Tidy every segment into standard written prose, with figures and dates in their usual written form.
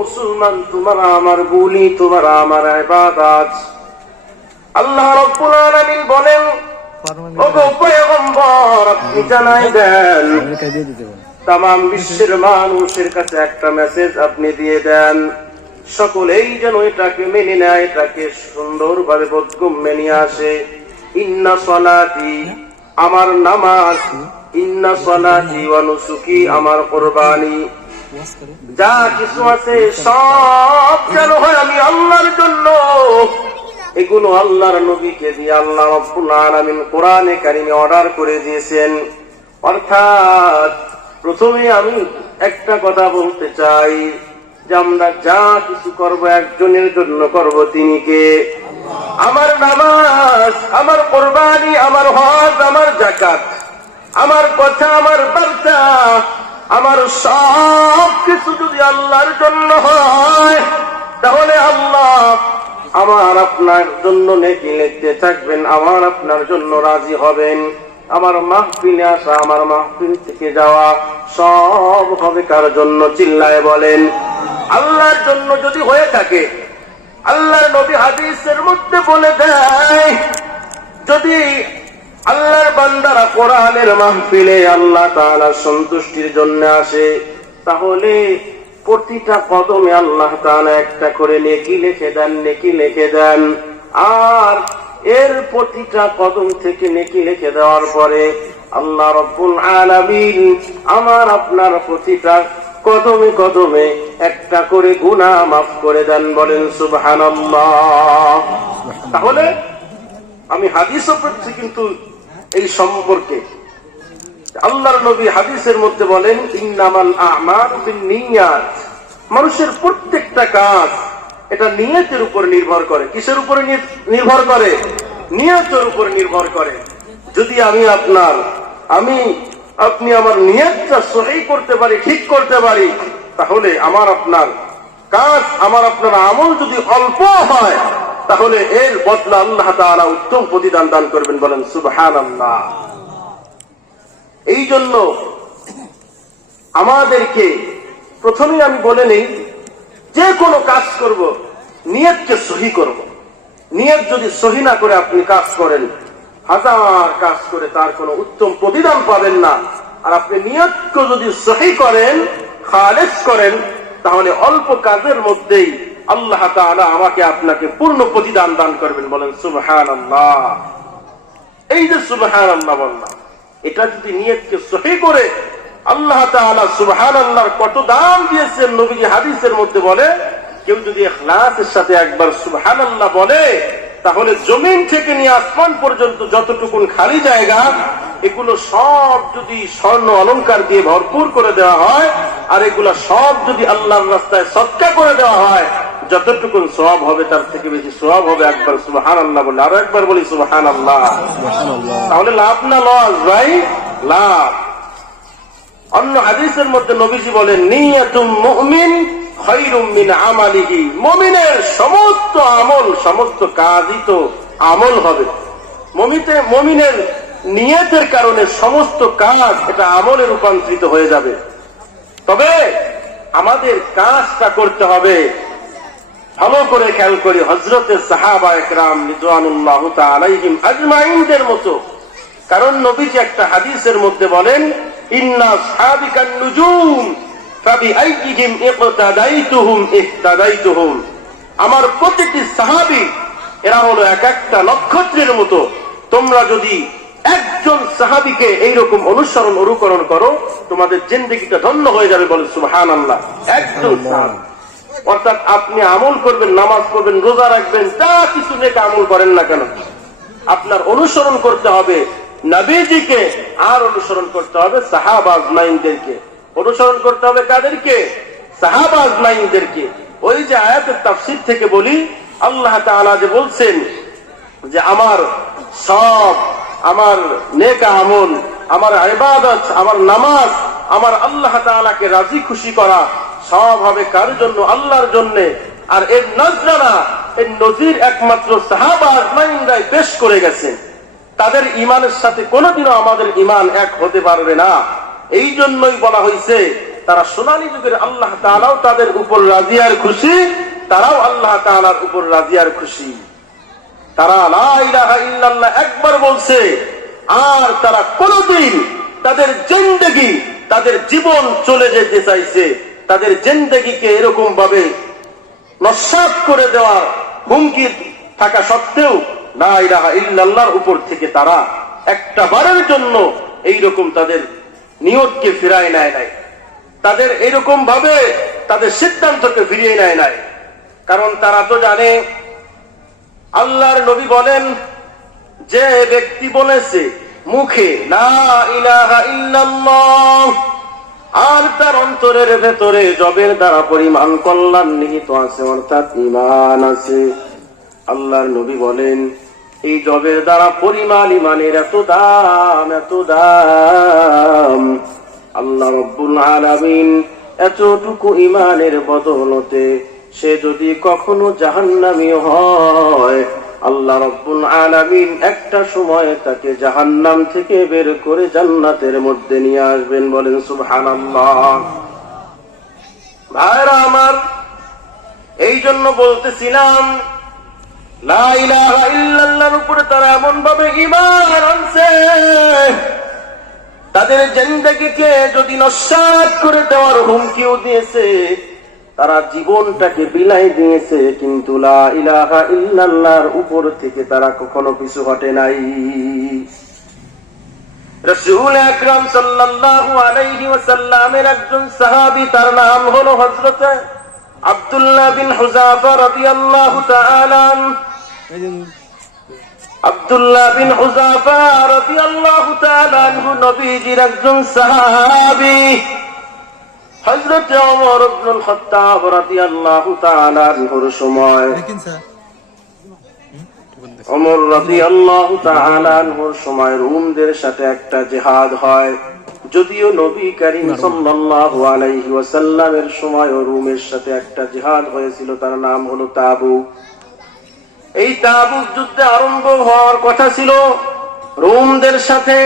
মুসলমান, তোমারা আমার বলি, তোমারা আমার ইবাদত। আল্লাহ রাব্বুল আলামিন বলেন, ওগো পয়গম্বর, আপনি জানাই দেন, তামাম বিশ্বের মানুষের কাছে একটা মেসেজ আপনি দিয়ে দেন, সকলেই যেন এটাকে মেনে নেয়, এটাকে সুন্দরভাবে বোধগম্যে নিয়ে আসে। ইন্না সলাতি, আমার নামাজ, ইন্না সলাতি ওয়া নুসুকি, আমার কুরবানি, যা কিছু আছে সব যেন হয় আমি আল্লাহর জন্য। এগুলো আল্লাহর নবীকে দিয়ে আল্লাহ রাব্বুল আলামিন কোরআনে কারিমে অর্ডার করে দিয়েছেন। অর্থাৎ প্রথমে আমি একটা কথা বলতে চাই যে আমরা যা কিছু করব একজনের জন্য করব, তিনি কে? আমার নামাজ, আমার কুরবানি, আমার হজ, আমার যাকাত, আমার কথা, আমার বার্তা, আমার সব কিছু যদি আল্লাহর জন্য হয়, তাহলে আল্লাহ আমার আপনার জন্য নেকি লিখতে থাকবেন, আমার আপনার জন্য রাজি হবেন। আমার মাহফিলে আসা, আমার মাহফিল থেকে যাওয়া সব হবে কার জন্য? চিল্লায় বলেন, আল্লাহর জন্য যদি হয়ে থাকে। আল্লাহর নবী হাদিসের মধ্যে বলে দেয়, যদি আল্লাহর বান্দারা কোরআনের মাহফিলে আল্লাহ তাআলার সন্তুষ্টির জন্য আসে, তাহলে প্রতিটা কদমে আল্লাহ তাআলা একটা করে নেকি লিখে দেন, নেকি লিখে দেন। আর এর প্রতিটা কদম থেকে নেকি লিখে দেওয়ার পরে আল্লাহ রাব্বুল আলামিন আমার আপনার প্রতিটা কদমে কদমে একটা করে গুনাহ মাফ করে দেন। বলেন সুবহানাল্লাহ। তাহলে আমি হাদিসও পড়ছি কিন্তু এই সম্পর্কে আল্লাহর নবী হাদিসের মধ্যে বলেন, ইন্নামাল আ'মালু বিন্নিয়াত, মানুষের প্রত্যেকটা কাজ এটা নিয়তের উপর নির্ভর করে। কিসের উপরে নির্ভর করে? নিয়তের উপর নির্ভর করে। যদি আপনি আমার নিয়তটা সহি করতে পারি, ঠিক করতে পারি, তাহলে আমার আপনার কাজ, আমার আপনার আমল যদি অল্প হয়, তাহলে এর বদলা আল্লাহ তাআলা উত্তম প্রতিদান দান করবেন। বলেন সুবহানাল্লাহ। এই জন্য আমাদেরকে প্রথমেই আমি বলে নেই, যে কোনো কাজ করব নিয়তকে সহি করব। নিয়ত যদি সহি না করে আপনি কাজ করেন, হাজার কাজ করে তার কোনো উত্তম প্রতিদান পাবেন না। আর আপনি নিয়তকে যদি সহি করেন, খালেস করেন, তাহলে অল্প কাজের মধ্যেই আল্লাহ তাআলা আমাকে আপনাকে পূর্ণ প্রতিদান দান করবেন। বলেন সুবহানাল্লাহ। এই যে সুবহানাল্লাহ বললাম, এটা যদি নিয়তকে সহি করে আল্লাহ তাআলা সুবহানাল্লাহর কত দাম দিয়েছেন। নবীজি হাদিসের মধ্যে বলে, কেউ যদি ইখলাসের সাথে একবার সুবহানাল্লাহ বলে, তাহলে জমিন থেকে নিয়ে আসমান পর্যন্ত যতটুকুন খালি জায়গা, এগুলো সব যদি স্বর্ণ অলংকার দিয়ে ভরপুর করে দেওয়া হয়, আর এগুলা সব যদি আল্লাহর রাস্তায় সদকা করে দেওয়া হয়, যতটুকুন সওয়াব হবে তার থেকে বেশি সওয়াব হবে একবার সুবহানাল্লাহ বলে। আরো একবার বলি সুবহানাল্লাহ। তাহলে লাভ না লস? ভাই লাভ। অন্য হাদিসের মধ্যে নবীজি বলেন, নিয়াতুম মুমিন খায়রুম মিন আমালিহি, মুমিনের সমস্ত আমল, সমস্ত কাজই তো আমল হবে। মুমিনের নিয়তের কারণে সমস্ত কাজ এটা আমলে রূপান্তরিত হয়ে যাবে। তবে আমাদের কাজটা করতে হবে ভালো করে। খেয়াল করি, হযরতে সাহাবা একরাম রিদওয়ানুল্লাহ তাআলা আলাইহিম আজমাইনদের মতো। কারণ নবীজি একটা হাদিসের মধ্যে বলেন, ইন্না আসহাবিকান নুজুম ফাবিআইয়িহিম ইকতাদাইতুহুম ইহতাদাইতুহুম, আমার প্রতিটি সাহাবী এরা হলো এক একটা নক্ষত্রের মতো। তোমরা যদি একজন সাহাবীকে এইরকম অনুকরণ করো, তোমাদের জিন্দেগিটা ধন্য হয়ে যাবে। বলে সুবহানাল্লাহ। একজন সাহাবী, অর্থাৎ আপনি আমল করবেন, নামাজ পড়বেন, রোজা রাখবেন, যা কিছু নেক আমল করেন না কেন, আপনার অনুসরণ করতে হবে নবীজিকে, আর অনুসরণ করতে হবে সাহাবা আজমাইনদেরকে। অনুসরণ করতে হবে কাদেরকে? সাহাবা আজমাইনদেরকে। ওই যে আয়াতের তাফসীর থেকে বলি, আল্লাহ তাআলা যে বলছেন যে আমার সব, আমার নেক আমল, আমার ইবাদত, আমার নামাজ, আমার আল্লাহ তাআলাকে রাজি খুশি করা সব হবে কার জন্য? আল্লাহর জন্য। আর এর নজরানা, এর নজির একমাত্র সাহাবা আজমাইনরাই পেশ করে গেছেন। তাদের ইমানের সাথে কোনোদিনও আমাদের ইমান এক হতে পারবে না। এই জন্যই বলা হয়েছে তারা সোনালী যুগের আল্লাহ তাআলাও তাদের উপর রাজি আর খুশি, তারাও আল্লাহ তাআলার উপর রাজি আর খুশি। তারা লা ইলাহা ইল্লাল্লাহ একবার বলছে, আর তারা কোনদিন তাদের জিন্দেগি, তাদের জীবন চলে যেতে চাইছে, তাদের জিন্দেগিকে এরকম ভাবে নস্যাৎ করে দেওয়ার হুমকি থাকা সত্ত্বেও লা ইলাহা ইল্লাল্লাহর উপর থেকে তারা একটা বারের জন্য এইরকম তাদের নিয়তকে ফিরায় নেয় নাই, তাদের এইরকম ভাবে তাদের সিদ্ধান্তকে ফিরিয়ে নেয় নাই। কারণ তারা তো জানে, আল্লাহর নবী বলেন, যে ব্যক্তি বলেছে মুখে লা ইলাহা ইল্লাল্লাহ আর তার অন্তরের ভেতরে জবের দ্বারা পরিমাণ কল্যাণ নিহিত আছে, অর্থাৎ ঈমান আছে, আল্লাহর নবী বলেন এই জবের দ্বারা পরিমাণ ঈমানের এত দাম, এত দাম, আল্লাহ রাব্বুল আলামিন এতটুকু ঈমানের বদৌলতে সে যদি কখনো জাহান্নামী হয়, আল্লাহ রাব্বুল আলামিন একটা সময় তাকে জাহান্নাম থেকে বের করে জান্নাতের মধ্যে নিয়ে আসবেন। বলেন সুবহানাল্লাহ। ভাইরা আমার, এই জন্য বলতেছিলাম লা ইলাহা ইল্লাল্লাহর উপরে তারা এমন ভাবে ঈমান আনছে, তাদের জিন্দেগিকে যদি নস্যাৎ করে দেওয়ার হুমকিও দিয়েছে, তারা জীবনটাকে বিলাই দিয়েছে, কিন্তু লা ইলাহা ইল্লাল্লাহর উপর থেকে তারা কখনো পিছু হটে নাই। রাসূল আকরাম সাল্লাল্লাহু আলাইহি ওয়াসাল্লামের একজন সাহাবী, তার নাম হলো হযরত আব্দুল্লাহ বিন হুযাফা রাদিয়াল্লাহু তাআলা আনহু। আব্দুল্লাহ বিন হুযাফা রাদিয়াল্লাহু তাআলা আনহু নবীজির একজন সাহাবী। হযরত ওমর ইবনুল খাত্তাব রাদিয়াল্লাহু তাআলা আনহুর সময়, ওমর রাদিয়াল্লাহু তাআলা আনহুর সময় রোমদের সাথে একটা জিহাদ হয়। যদিও নবী করিম সাল্লাল্লাহু আলাইহি ওয়াসাল্লামের সময় রোমের সাথে একটা জিহাদ হয়েছিল, তার নাম হলো তাবুক। এই তাবুক যুদ্ধে আরম্ভ হওয়ার কথা ছিল রোমদের সাথে,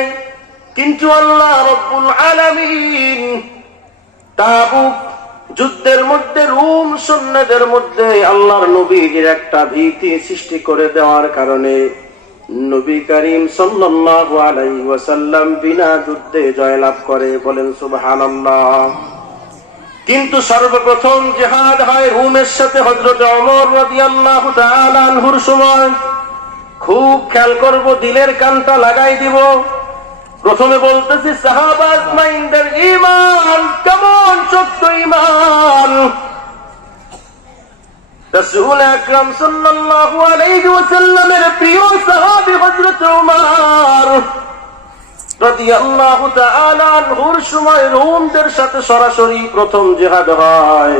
কিন্তু আল্লাহ রাব্বুল আলামিন তাবুক যুদ্ধের মধ্যে রোম সৈন্যদের মধ্যে আল্লাহর নবীর একটা ভীতি সৃষ্টি করে দেওয়ার কারণে নবী করিম সাল্লাল্লাহু আলাইহি ওয়াসাল্লাম বিনা যুদ্ধে জয়লাভ করে। বলেন সুবহানাল্লাহ। কিন্তু সর্বপ্রথম জিহাদ হয় রোমের সাথে হযরত ওমর রাদিয়াল্লাহু তাআলা আনহুর সময়। খুব খেয়াল করব, দিলের কানটা লাগাই দিব। প্রথমে বলতেছি সাহাবা আজমাইনদের ঈমান কেমন শক্ত ঈমান। রাসূল আকরাম সাল্লাল্লাহু আলাইহি ওয়াসাল্লামের প্রিয় সাহাবী হযরত ওমর রাদিয়াল্লাহু তাআলা আনহুর সময় রোমদের সাথে সরাসরি প্রথম জিহাদ হয়।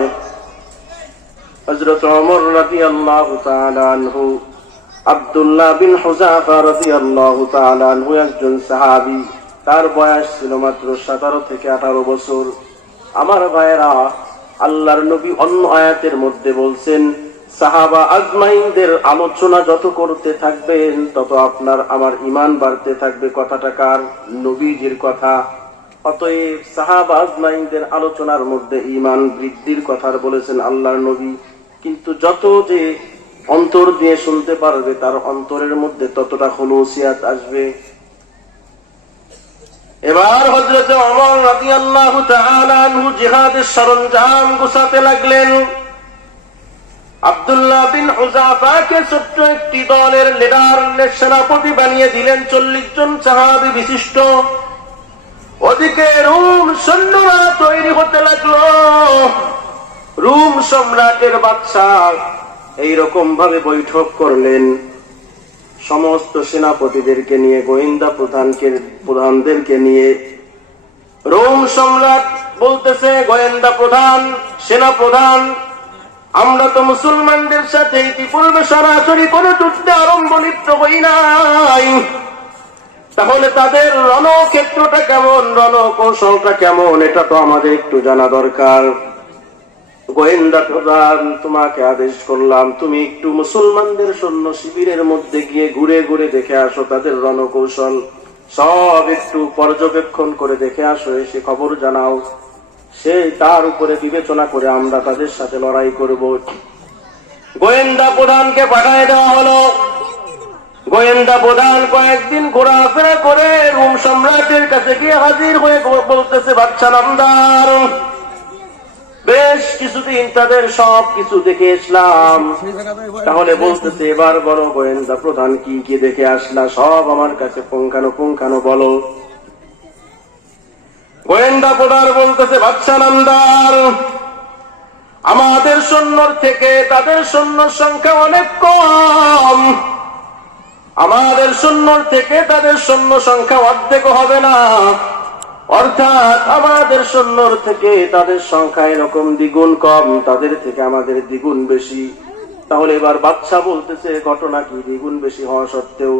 হযরত ওমর রাদিয়াল্লাহু তাআলা আনহু, আব্দুল্লাহ বিন হুযাফা রাদিয়াল্লাহু তাআলা আনহু একজন সাহাবী, তার বয়স ছিল মাত্র 17 থেকে 18 বছর। আমার ভাইয়েরা, আল্লাহর নবী অন্য আয়াতের মধ্যে বলছেন, সাহাবা আজমাইনদের আলোচনা যত করতে থাকবেন তত আপনার আমার ঈমান বাড়তে থাকবে। কথাটা কার? নবীজির কথা। অতএব সাহাবা আজমাইনদের আলোচনার মধ্যে ঈমান বৃদ্ধির কথা বলেছেন আল্লাহর নবী। কিন্তু যত যে অন্তর দিয়ে শুনতে পারবে তার অন্তরের মধ্যে ততটা খুলুসিয়াত আসবে। এবার হযরত ওমর রাদিয়াল্লাহু তাআলা আনহু জিহাদের সরঞ্জাম গোছাতে লাগলেন। আব্দুল্লাহ বিন হুযাফাকে ছোট্ট একটি দলের লিডার, সেনাপতি বানিয়ে দিলেন, 40 জন সাহাবী বিশিষ্ট। ওদিকে রোম সৈন্যরা তৈরি হতে লাগলো। রোম সম্রাটের বাদশা এইরকম ভাবে বৈঠক করলেন সমস্ত সেনাপতিদেরকে নিয়ে, গোয়েন্দা প্রধানদেরকে নিয়ে। রোম সম্রাট বলতেছে, গোয়েন্দা প্রধান, সেনা প্রধান, আমরা তো মুসলমানদের সাথে ইতিপূর্বে সরাসরি কোনো যুদ্ধে লিপ্ত হই নাই, তাহলে তাদের রণক্ষেত্রটা কেমন, রণকৌশলটা কেমন, এটা তো আমাদের একটু জানা দরকার। গোয়েন্দা প্রধান, তোমাকে আদেশ করলাম তুমি একটু মুসলমানদের সৈন্য শিবিরের মধ্যে গিয়ে ঘুরে ঘুরে দেখে আসো, তাদের রণকৌশল সব একটু পর্যবেক্ষণ করে দেখে আসো, এসে খবর জানাও। সে তার উপরে বিবেচনা করে আমরা তাদের সাথে লড়াই করব। গোয়েন্দা প্রধানকে পাঠায় দেওয়া হলো। গোয়েন্দা প্রধান কয়েকদিন ঘোরাফেরা করে রোম সম্রাটের কাছে গিয়ে হাজির হয়ে বলতেছে, বাদশা নামদার, বেশ কিছুদিন তাদের সব কিছু দেখে আসলাম। তাহলে বলতেছে, এবার বলো গোয়েন্দা প্রধান কি কি দেখে আসলা, সব আমার কাছে পুঙ্খানুপুঙ্খানু বলো। গোয়েন্দা প্রধান বলতেছে, বাদশা নামদার, আমাদের সৈন্যর থেকে তাদের সৈন্যর সংখ্যা অনেক কম। আমাদের সৈন্যর থেকে তাদের সৈন্য সংখ্যা অর্ধেক হবে না, অর্থাৎ আমাদের সৈন্যর থেকে তাদের সংখ্যা এরকম দ্বিগুণ কম, তাদের থেকে আমাদের দ্বিগুণ বেশি। তাহলে এবার বাদশা বলতেছে, ঘটনা কি দ্বিগুণ বেশি হওয়া সত্ত্বেও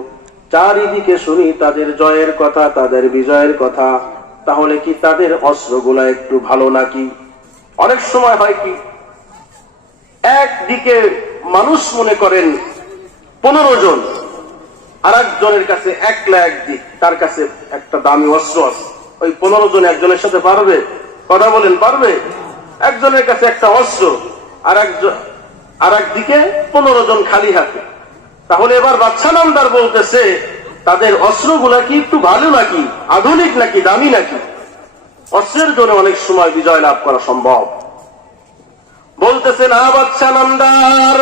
চারিদিকে শুনি তাদের জয়ের কথা, তাদের বিজয়ের কথা, তাহলে কি তাদের অস্ত্রগুলা একটু ভালো নাকি? অনেক সময় হয় কি, একদিকে মানুষ মনে করেন 15 জন, আর একজনের কাছে একলা একদিক, তার কাছে একটা দামি অস্ত্র আছে। ওই 15 জন একজনের সাথে পারবে? কথা বলেন, পারবে? একজনের কাছে একটা অস্ত্র, আর একদিকে 15 জন খালি হাতে। তাহলে এবার বাদশা নামদার বলতেছে, তাদের অস্ত্রগুলা কি একটু ভালো নাকি, আধুনিক নাকি, দামি নাকি? অস্ত্রের জন্য অনেক সময় বিজয় লাভ করা সম্ভব। বলতেছে, না বাদশা নামদার,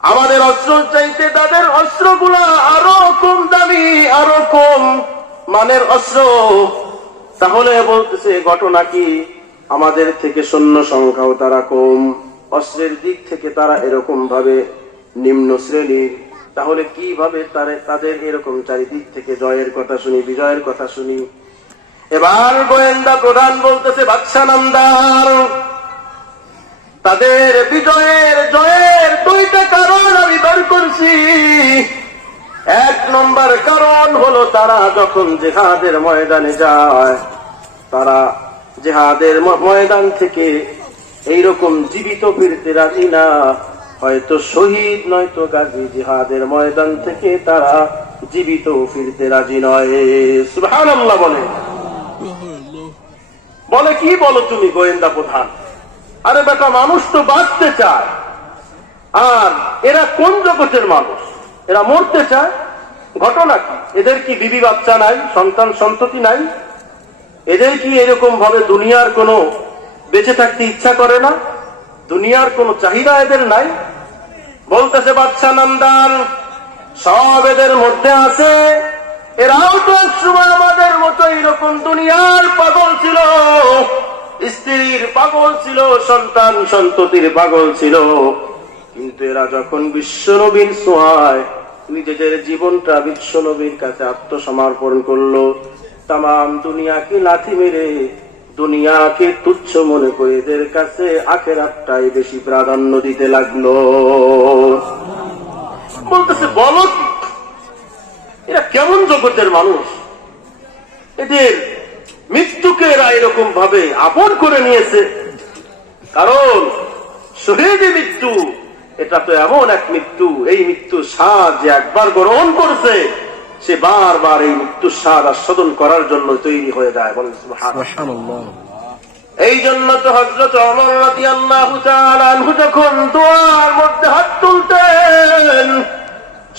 আমাদের অস্ত্র চাইতে তাদের অস্ত্রগুলা আরো কম দামি, আরো কম মানের অস্ত্র। তাহলে বলতেছে, ঘটনা কি আমাদের থেকে সৈন্য সংখ্যাও তারা কম, অস্ত্রের দিক থেকে তারা এরকম ভাবে নিম্ন শ্রেণীর, তাহলে কিভাবে তাদের এরকম চারিদিক থেকে জয়ের কথা শুনি, বিজয়ের কথা শুনি? এবার গোয়েন্দা প্রধান বলতেছে, বাদশা নামদার, তাদের বিজয়ের জয়ের 2টা কারণ আমি বের করছি। 1 নম্বর কারণ হলো, তারা যখন জিহাদের ময়দানে যায়, তারা জিহাদের ময়দান থেকে এইরকম জীবিত ফিরতে রাজি না, হয়তো শহীদ নয়তো গাজী, জিহাদের ময়দান থেকে তারা জীবিত ফিরতে রাজি নয়। সুবহানাল্লাহ বলে। বলে কি বলো তুমি গোয়েন্দা প্রধান? আরে বেটা, মানুষ তো বাঁচতে চায়, আর এরা কোন জগতের মানুষ? এরা মরতে চায়। ঘটনা কি? এদের কি বিবি বাচ্চা নাই, সন্তান সন্ততি নাই? এদের কি এরকম ভাবে দুনিয়ার কোনো বেঁচে থাকতে ইচ্ছা করে না? দুনিয়ার কোনো চাহিদা এদের নাই? বলতেছে, বাদশা নামদার, সব এদের মধ্যে আছে। এরাও তো এক সময় আমাদের মতো এরকম দুনিয়ার পাগল ছিল, স্ত্রীর পাগল ছিল, সন্তান সন্ততির পাগল ছিল। কিন্তু এরা যখন বিশ্বনবীর ছোঁয়ায় নিজেদের জীবনটা বিশ্বনবীর কাছে আত্মসমর্পণ করলো, তামাম দুনিয়াকে লাথি মেরে, দুনিয়াকে তুচ্ছ মনে করে এদের কাছে আখিরাতটাই বেশি প্রাধান্য দিতে লাগলো। বলতেছে, বলো কি, এরা কেমন জগতের মানুষ? এদের মৃত্যুকে এরা এরকম ভাবে আপন করে নিয়েছে। কারণ শহীদ মৃত্যু, এটা তো এমন এক মৃত্যু, এই মৃত্যুর স্বাদ যে একবার গ্রহণ করছে, সে বারবার এই মৃত্যুর স্বাদ আস্বাদন করার জন্য তৈরি হয়ে যায়। বলেন সুবহানাল্লাহ। এই জন্য তো হযরত ওমর রাদিয়াল্লাহু তাআলা আনহু যখন দোয়ার মধ্যে হাত তুলতেন,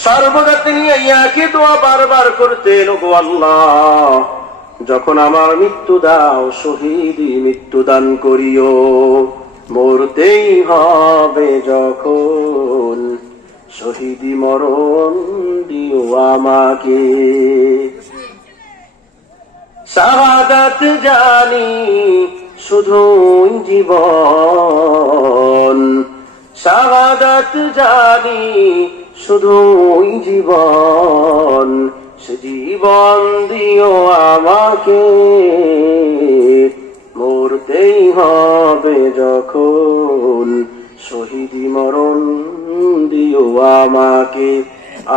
সর্বদা তিনি একই দোয়া বারবার করতেন, ওগো আল্লাহ, যখন আমার মৃত্যু দাও, শহীদি মৃত্যু দান করিও। মরতেই হবে যখন, শহীদি মরণ দিও আমাকে। শাহাদাত জানি শুধুই জীবন, শাহাদাত জানি শুধুই জীবন, সে জীবন দিও আমাকে। মরতেই হবে যখন, শহীদি মরণ দিও আমাকে।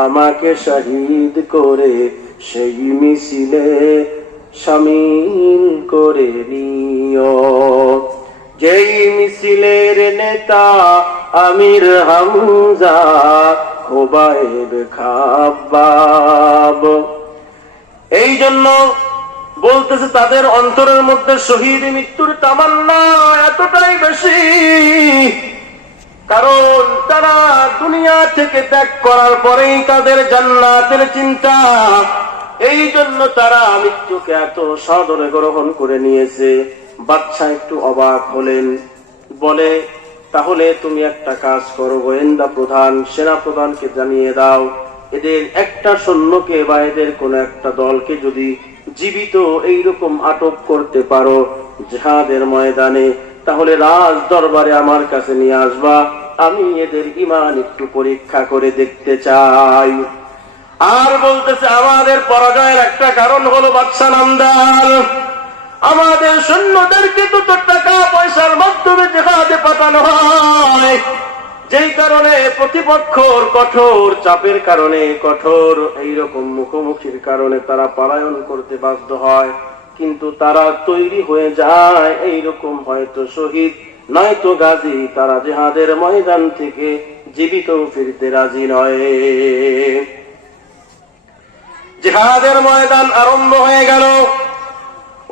আমাকে শহীদ করে সেই মিছিলে শামিল করে নিও, যেই মিছিলের নেতা আমির হামজা, খোবায়েব খাব্বাব। এই জন্য বলতেছে তাদের অন্তরের মধ্যে শহীদ মৃত্যুর তামান্না এতটাই বেশি, কারণ তারা দুনিয়া থেকে ত্যাগ করার পরেই তাদের জান্নাতের চিন্তা। এই জন্য তারা মৃত্যুকে এত সাদরে গ্রহণ করে নিয়েছে। বাদশা একটু অবাক হলেন, বলে তাহলে তুমি একটা কাজ করো, গোয়েন্দা প্রধান, সেনা প্রধানকে জানিয়ে দাও, এদের একটা সৈন্যকে বা এদের কোন একটা দলকে যদি জীবিত এইরকম আটক করতে পারো জিহাদের ময়দানে, তাহলে রাজ দরবারে আমার কাছে নিয়ে আসবা, আমি এদের ঈমান একটু পরীক্ষা করে দেখতে চাই। আর বলতেছে আমাদের পরাজয়ের একটা কারণ হলো বাদশা নামদার, আমাদের সৈন্যদেরকে তো টাকা পয়সার মাধ্যমে জিহাদে পাঠানো হয়, যেই কারণে প্রতিপক্ষর কঠোর চাপের কারণে, কঠোর এইরকম মুখোমুখির কারণে তারা পলায়ন করতে বাধ্য হয়। কিন্তু তারা তৈরি হয়ে যায় এইরকম হয়তো শহীদ নয়তো গাজী, তারা জিহাদের ময়দান থেকে জীবিত ফিরতে রাজি নয়। জিহাদের ময়দান আরম্ভ হয়ে গেল।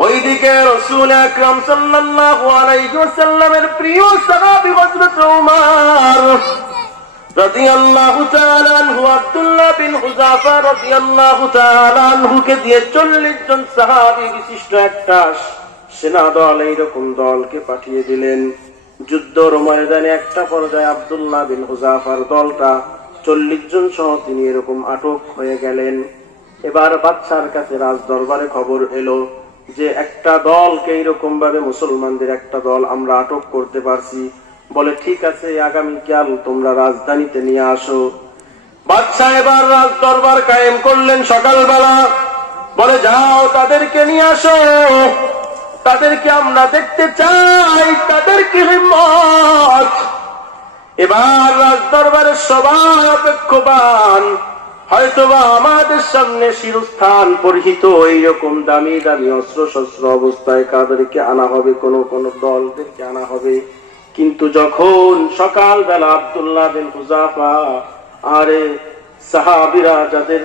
ওইদিকে রাসূল আকরাম সাল্লাল্লাহু আলাইহি ওয়াসাল্লামের প্রিয় সাহাবী হযরত ওমর রাদিয়াল্লাহু তাআলা আনহু, আব্দুল্লাহ বিন হুযাফা রাদিয়াল্লাহু তাআলা আনহুকে দিয়ে 40 জন সাহাবী বিশিষ্ট একটা সেনা দল, এইরকম দলকে পাঠিয়ে দিলেন। যুদ্ধের ময়দানে একটা পর্যায়ে আব্দুল্লাহ বিন হুযাফার দলটা 40 জন সহ তিনি এরকম আটক হয়ে গেলেন। এবার বাদশার কাছে রাজ দরবারে খবর এলো যে একটা দলকে এইরকম ভাবে, মুসলমানদের একটা দল আমরা আটক করতে পারছি। বলে ঠিক আছে, আগামীকাল তোমরা রাজধানীতে নিয়ে আসো। বাদশা এবার রাজ দরবার কায়েম করলেন সকালবেলা, বলে যাও তাদেরকে নিয়ে আসো, তাদেরকে আমরা দেখতে চাই, তাদের কি হিম্মত। এবার রাজ দরবারের সবাই অপেক্ষমান, হয়তোবা আমাদের সামনে শিরস্থান পরিহিত এইরকম দামি দামি অস্ত্র শস্ত্র অবস্থায় কাদেরকে আনা হবে, কোন কোন দলদেরকে আনা হবে। কিন্তু যখন সকালবেলা আব্দুল্লাহ বিন হুযাফা আরে সাহাবীরা যাদের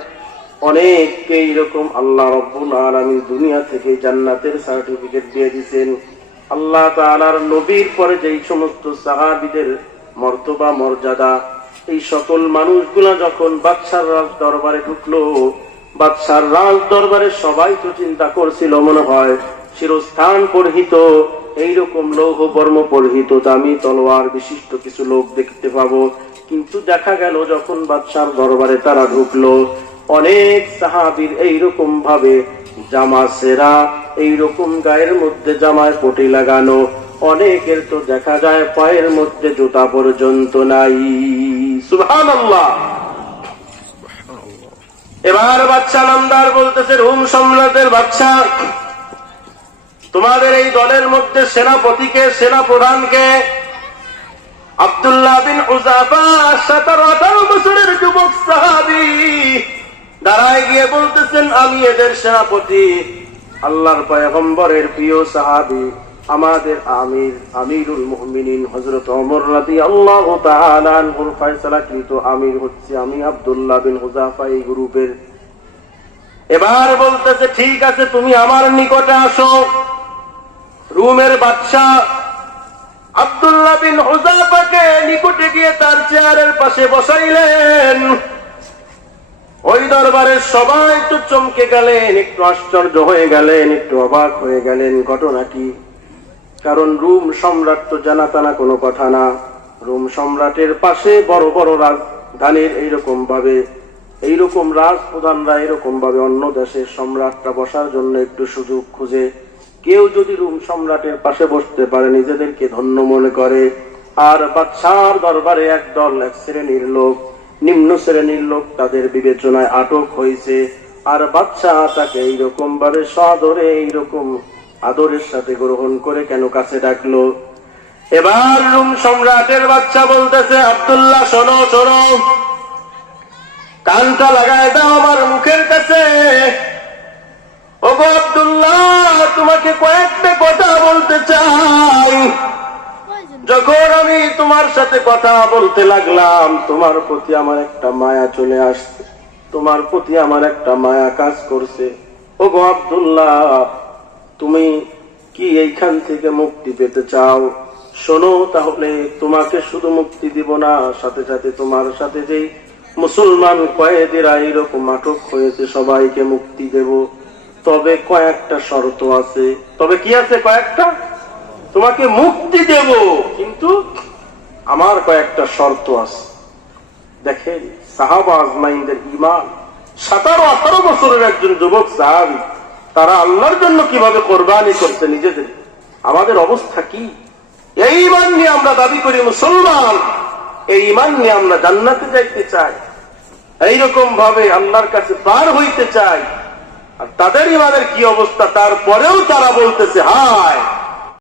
অনেককে এইরকম আল্লাহ রাব্বুল আলামিন দুনিয়া থেকে জান্নাতের সার্টিফিকেট দিয়ে দিয়েছেন, আল্লাহ তাআলার নবীর পরে যেই সমস্ত সাহাবীদের মর্তবা মর্যাদা, এই সকল মানুষগুলা যখন বাদশার রাজ দরবারে ঢুকলো, বাদশার রাজ দরবারে সবাই তো চিন্তা করছিল মনে হয় শিরস্থান পরিহিত এইরকম লৌহ বর্ম পরিহিত দামি তলোয়ার বিশিষ্ট কিছু লোক দেখতে পাবো। কিন্তু দেখা গেল যখন বাদশার দরবারে তারা ঢুকলো, অনেক সাহাবীর এইরকম ভাবে জামা সেরা, এইরকম গায়ের মধ্যে জামায় পটি লাগানো, অনেকের তো দেখা যায় পায়ের মধ্যে জুতা পর্যন্ত নাই। সুবহানাল্লাহ। এবার বাদশা নামদার বলতেছে, রোম সম্রাটের বাদশা, তোমাদের এই দলের মধ্যে সেনাপতিকে, সেনা প্রধানকে? আব্দুল্লাহ বিন হুযাফা 17-18 বছরের যুবক সাহাবী দাঁড়ায় গিয়ে বলতেছেন, আমি এদের সেনাপতি, আল্লাহর পয়গম্বরের প্রিয় সাহাবী, আমাদের আমিরুল মুমিনিন হযরত ওমর রাদিয়াল্লাহু তাআলা আনহুর ফয়সালাকৃত আমির হচ্ছে আমি আব্দুল্লাহ বিন হুযাফা এই গ্রুপের। এবার বলতেছে ঠিক আছে, তুমি আমার নিকটে আসো। রোমের বাদশা আব্দুল্লাহ বিন হুযাফাকে নিকটে গিয়ে তার চেয়ারের পাশে বসাইলেন। ওই দরবারের সবাই তো চমকে গেলেন, একটু আশ্চর্য হয়ে গেলেন, একটু অবাক হয়ে গেলেন। ঘটনা কি? কারণ রোম সম্রাট তো জানাতানা কোনো কথা না। রোম সম্রাটের পাশে বড় বড় রাজধানীর এইরকম রাজপ্রধানরা এরকম ভাবে অন্য দেশের সম্রাটরা বসার জন্য একটু সুযোগ খুঁজে। কেউ যদি রোম সম্রাটের পাশে বসতে পারে নিজেদেরকে ধন্য মনে করে। আর বাদশার দরবারে একদল এক শ্রেণীর লোক, নিম্ন শ্রেণীর লোক, তাদের বিবেচনায় আটক হয়েছে। আর বাদশাহ তাকে এইরকম ভাবে সাদরে, এইরকম আদরের সাথে গ্রহণ করে কেন কাছে ডাকলো? এবার রোম সম্রাটের বাদশা বলতেছে, আব্দুল্লাহ শোনো শোনো, কানটা লাগায় দাও আমার মুখের কাছে। ওগো আব্দুল্লাহ, তোমাকে কয়েকটা কথা বলতে চাই। যখন আমি তোমার সাথে কথা বলতে লাগলাম, তোমার প্রতি আমার একটা মায়া চলে আসছে, তোমার প্রতি আমার একটা মায়া কাজ করছে। ও গো আব্দুল্লাহ, তুমি কি এইখান থেকে মুক্তি পেতে চাও? শোনো, তাহলে তোমাকে শুধু মুক্তি দিব না, সাথে সাথে তোমার সাথে যেই মুসলমান কয়েদিরা এরকম আটক হয়েছে সবাইকে মুক্তি দেব। তবে কয়েকটা শর্ত আছে। তবে কি আছে? কয়েকটা। তোমাকে মুক্তি দেব, কিন্তু আমার কয়েকটা শর্ত আছে। দেখেন সাহাবা আজমাইনদের ঈমান, 17-18 বছরের একজন যুবক সাহাবী, তারা আল্লাহর জন্য কিভাবে কোরবানি করছে নিজেদের। আমাদের অবস্থা কি? এই ঈমান নিয়ে আমরা দাবি করি মুসলমান, এই ঈমান নিয়ে আমরা জান্নাতে যাইতে চাই, এইরকম ভাবে আল্লাহর কাছে পার হইতে চাই। আর তাদের ঈমানের কি অবস্থা? তারপরেও তারা বলতেছে হায়